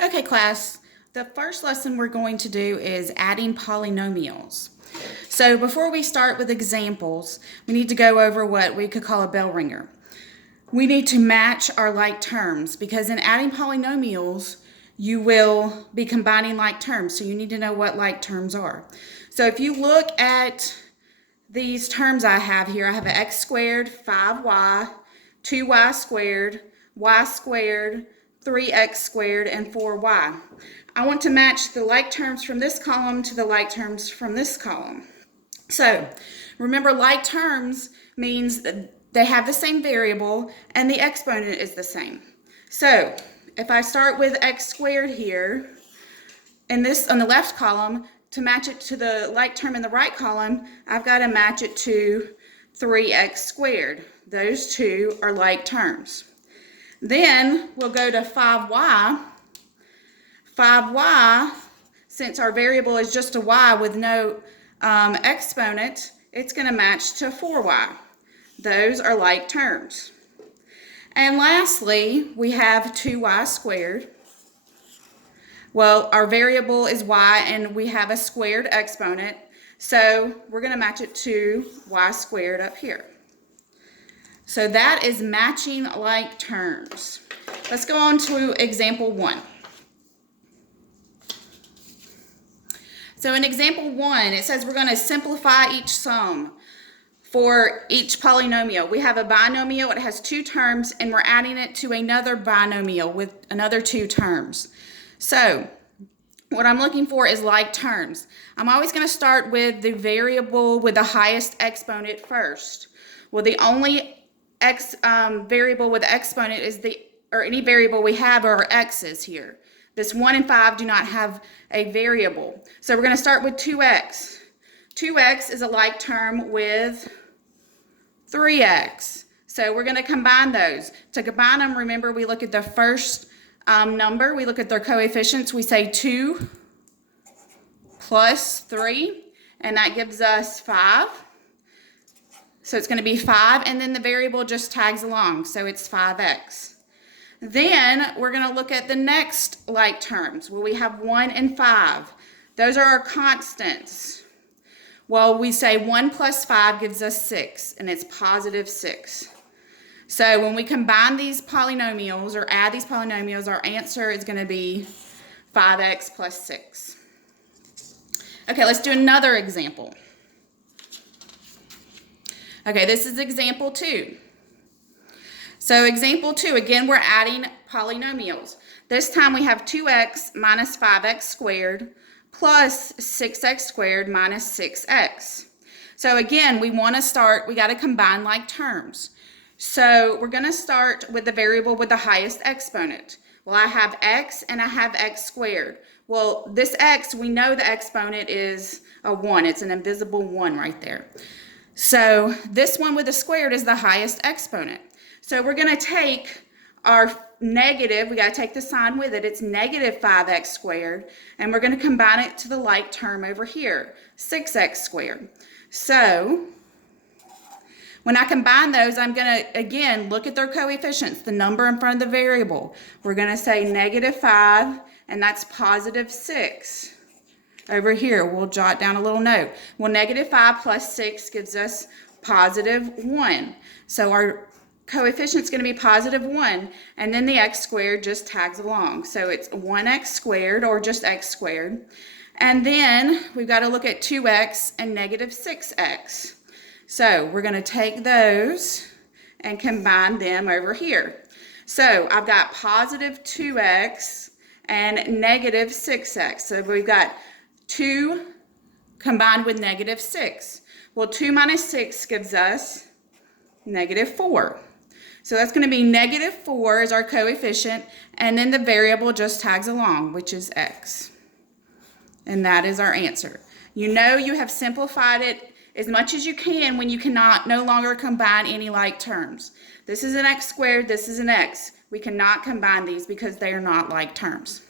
Okay, class, the first lesson we're going to do is adding polynomials. So before we start with examples, we need to go over what we could call a bell ringer. We need to match our like terms because in adding polynomials, you will be combining like terms. So you need to know what like terms are. So if you look at these terms I have here, I have an x squared, 5y, 2y squared, y squared, 3x squared, and 4y. I want to match the like terms from this column to the like terms from this column. So remember, like terms means that they have the same variable and the exponent is the same. So if I start with x squared here, and this on the left column, to match it to the like term in the right column, I've got to match it to 3x squared. Those two are like terms. Then we'll go to 5y. 5y, since our variable is just a y with no exponent, it's going to match to 4y. Those are like terms. And lastly, we have 2y squared. Well, our variable is y and we have a squared exponent, so we're going to match it to y squared up here. So that is matching like terms. Let's go on to example 1. So in example 1, it says we're going to simplify each sum for each polynomial. We have a binomial, it has 2 terms, and we're adding it to another binomial with another 2 terms. So what I'm looking for is like terms. I'm always going to start with the variable with the highest exponent first. Well, the only variable with the exponent is any variable we have are x's here. This 1 and 5 do not have a variable. So we're going to start with 2x. 2x is a like term with 3x. So we're going to combine those. To combine them, remember, we look at the first number. We look at their coefficients. We say 2 plus 3, and that gives us 5. So it's going to be 5, and then the variable just tags along, so it's 5x. Then we're going to look at the next like terms. Well, we have 1 and 5. Those are our constants. Well, we say 1 plus 5 gives us 6, and it's positive 6. So when we combine these polynomials or add these polynomials, our answer is going to be 5x plus 6. Okay, let's do another example. Okay, this is example 2. So example 2, again, we're adding polynomials. This time we have 2x minus 5x squared plus 6x squared minus 6x. So again, we got to combine like terms. So we're going to start with the variable with the highest exponent. Well, I have x and I have x squared. Well, this x, we know the exponent is a 1. It's an invisible 1 right there. So this one with the squared is the highest exponent. So we're going to take our negative, we got to take the sign with it, it's negative 5x squared, and we're going to combine it to the like term over here, 6x squared. So when I combine those, I'm going to, again, look at their coefficients, the number in front of the variable. We're going to say negative 5, and that's positive 6. Over here, we'll jot down a little note. Well, negative 5 plus 6 gives us positive 1. So our coefficient is going to be positive 1, and then the x squared just tags along. So it's 1x squared, or just x squared. And then we've got to look at 2x and negative 6x. So we're going to take those and combine them over here. So I've got positive 2x and negative 6x. So we've got 2 combined with negative 6. Well, 2 minus 6 gives us negative 4. So that's going to be negative 4 is our coefficient, and then the variable just tags along, which is x. And that is our answer. You know you have simplified it as much as you can when you cannot no longer combine any like terms. This is an x squared, this is an x. We cannot combine these because they are not like terms.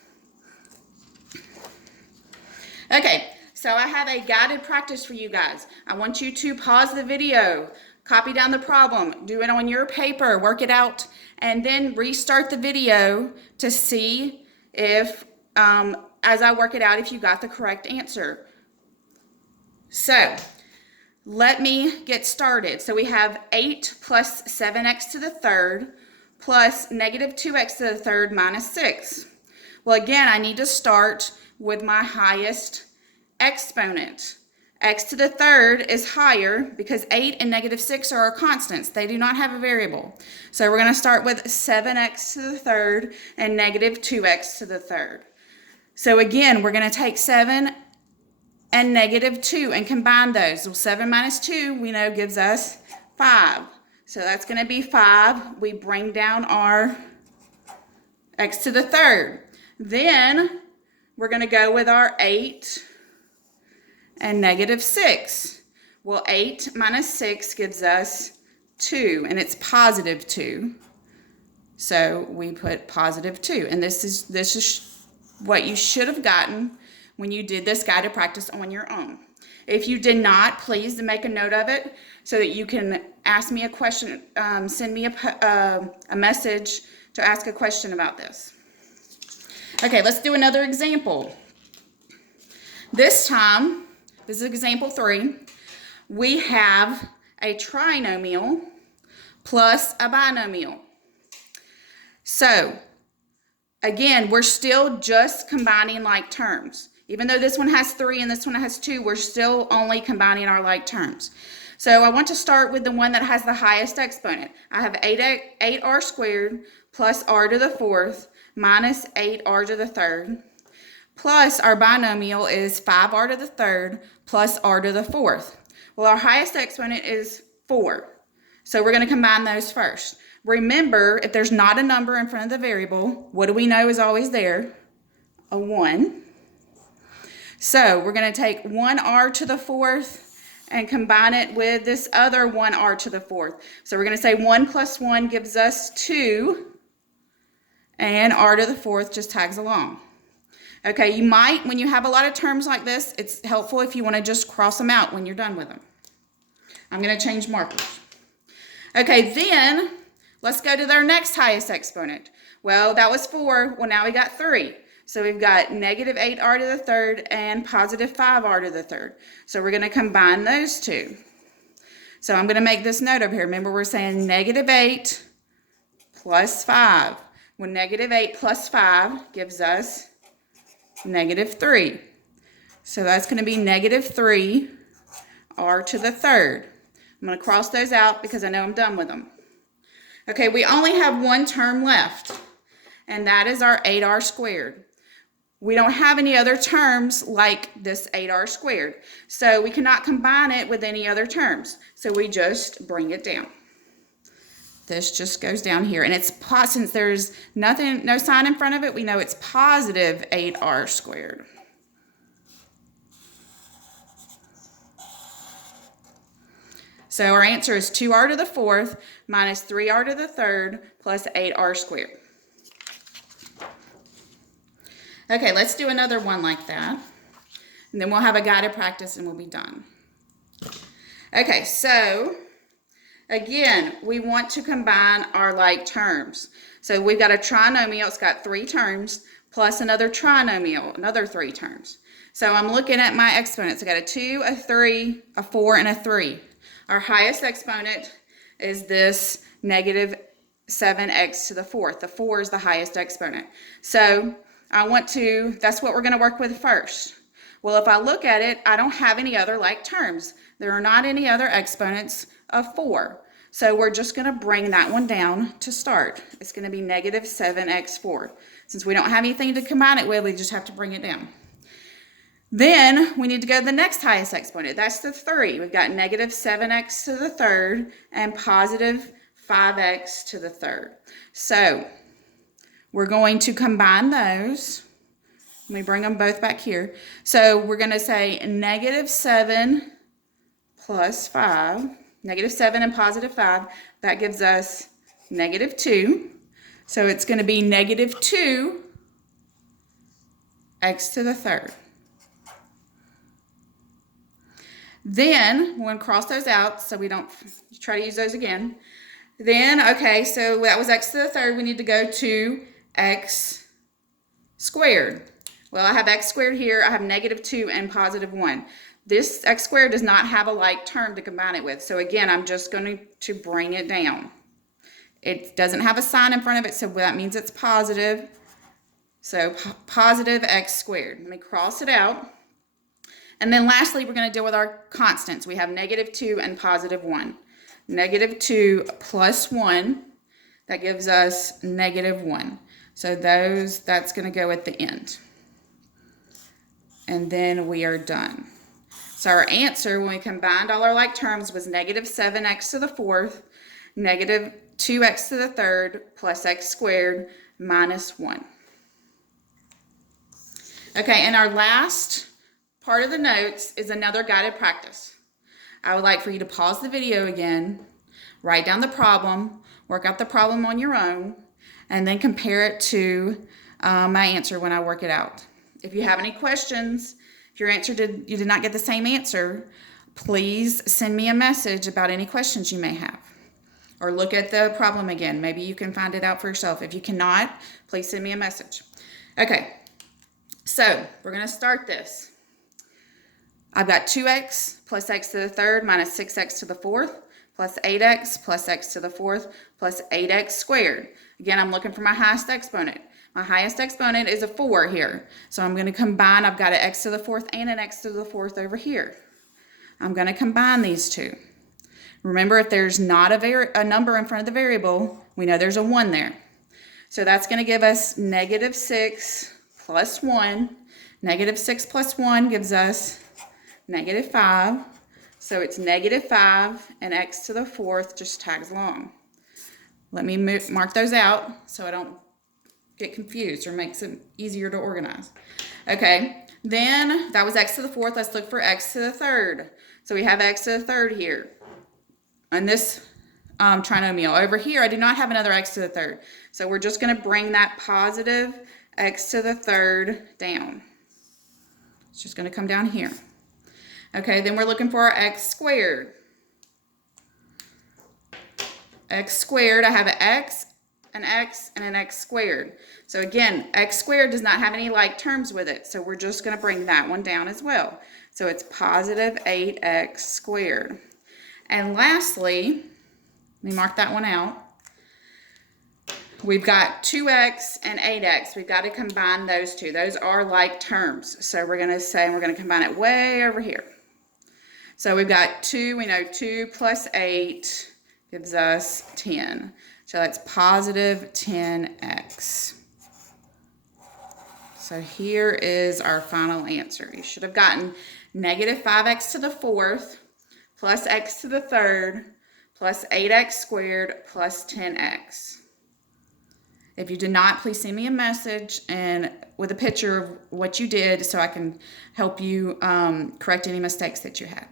Okay, so I have a guided practice for you guys. I want you to pause the video, copy down the problem, do it on your paper, work it out, and then restart the video to see if, as I work it out, if you got the correct answer. So let me get started. So we have 8 plus 7x to the third plus negative 2x to the third minus 6. Well, again, I need to start with my highest exponent. X to the third is higher because 8 and negative 6 are our constants. They do not have a variable. So we're going to start with 7x to the third and negative 2x to the third. So again, we're going to take 7 and negative 2 and combine those. So 7 minus 2, we know, gives us 5. So that's going to be 5. We bring down our x to the third. Then we're going to go with our 8 and negative 6. Well, 8 minus 6 gives us 2, and it's positive 2. So we put positive 2. And this is what you should have gotten when you did this guided practice on your own. If you did not, please make a note of it so that you can ask me a question, send me a message to ask a question about this. Okay, let's do another example. This time, this is example 3. We have a trinomial plus a binomial. So, again, we're still just combining like terms. Even though this one has 3 and this one has 2, we're still only combining our like terms. So I want to start with the one that has the highest exponent. I have 8r squared plus r to the fourth minus 8r to the third, plus our binomial is 5r to the third plus r to the fourth. Well, our highest exponent is 4. So we're going to combine those first. Remember, if there's not a number in front of the variable, what do we know is always there? A 1. So we're going to take 1r to the fourth and combine it with this other 1r to the fourth. So we're going to say 1 plus 1 gives us 2, and r to the fourth just tags along. Okay, you might, when you have a lot of terms like this, it's helpful if you want to just cross them out when you're done with them. I'm going to change markers. Okay, then let's go to their next highest exponent. Well, that was 4. Well, now we got 3. So we've got negative 8r to the third and positive 5r to the third. So we're going to combine those two. So I'm going to make this note over here. Remember, we're saying negative 8 plus 5. Well, negative 8 plus 5 gives us negative 3. So that's going to be negative 3r to the third. I'm going to cross those out because I know I'm done with them. Okay, we only have one term left, and that is our 8r squared. We don't have any other terms like this 8r squared, so we cannot combine it with any other terms. So we just bring it down. This just goes down here, and it's since there's nothing, no sign in front of it, we know it's positive 8r squared. So our answer is 2r to the fourth minus 3r to the third plus 8r squared. Okay, let's do another one like that. And then we'll have a guided practice and we'll be done. Okay, so again, we want to combine our like terms. So we've got a trinomial, it's got 3 terms, plus another trinomial, another 3 terms. So I'm looking at my exponents. I got a 2, a 3, a 4, and a 3. Our highest exponent is this negative 7x to the fourth. The 4 is the highest exponent. So that's what we're going to work with first. Well, if I look at it, I don't have any other like terms. There are not any other exponents of 4. So we're just going to bring that one down to start. It's going to be negative 7x4. Since we don't have anything to combine it with, we just have to bring it down. Then we need to go to the next highest exponent. That's the 3. We've got negative 7x to the third and positive 5x to the third. So we're going to combine those. Let me bring them both back here. So we're going to say negative 7 plus 5. Negative 7 and positive 5. That gives us negative 2. So it's going to be negative 2x to the third. Then we're going to cross those out so we don't try to use those again. Then, okay, so that was x to the third. We need to go to x squared. Well, I have x squared here. I have negative 2 and positive 1. This x squared does not have a like term to combine it with. So again, I'm just going to bring it down. It doesn't have a sign in front of it, so that means it's positive. So positive x squared. Let me cross it out. And then lastly, we're going to deal with our constants. We have negative 2 and positive 1. Negative 2 plus 1, that gives us negative 1. So that's going to go at the end. And then we are done. So our answer, when we combined all our like terms, was negative 7x to the 4th, negative 2x to the 3rd, plus x squared, minus 1. Okay, and our last part of the notes is another guided practice. I would like for you to pause the video again, write down the problem, work out the problem on your own, and then compare it to my answer when I work it out. If you have any questions, if your answer you did not get the same answer, please send me a message about any questions you may have. Or look at the problem again. Maybe you can find it out for yourself. If you cannot, please send me a message. Okay, so we're going to start this. I've got 2x plus x to the 3rd minus 6x to the 4th plus 8x plus x to the 4th plus 8x squared. Again, I'm looking for my highest exponent. My highest exponent is a 4 here. So I'm going to combine, I've got an x to the 4th and an x to the 4th over here. I'm going to combine these two. Remember, if there's not a number in front of the variable, we know there's a 1 there. So that's going to give us negative 6 plus 1. Negative 6 plus 1 gives us negative 5. So it's negative 5, and x to the 4th just tags along. Let me mark those out so I don't get confused, or makes it easier to organize. Okay, then that was x to the 4th. Let's look for x to the 3rd. So we have x to the 3rd here. On this trinomial over here, I do not have another x to the 3rd. So we're just going to bring that positive x to the 3rd down. It's just going to come down here. Okay, then we're looking for our x squared. X squared, I have an x, and an x squared. So again, x squared does not have any like terms with it, so we're just going to bring that one down as well. So it's positive 8x squared. And lastly, let me mark that one out. We've got 2x and 8x. We've got to combine those two. Those are like terms. So we're going to say, we're going to combine it way over here. So we've got 2, we know 2 plus 8 gives us 10. So that's positive 10x. So here is our final answer. You should have gotten negative 5x to the 4th plus x to the 3rd plus 8x squared plus 10x. If you did not, please send me a message and with a picture of what you did so I can help you correct any mistakes that you had.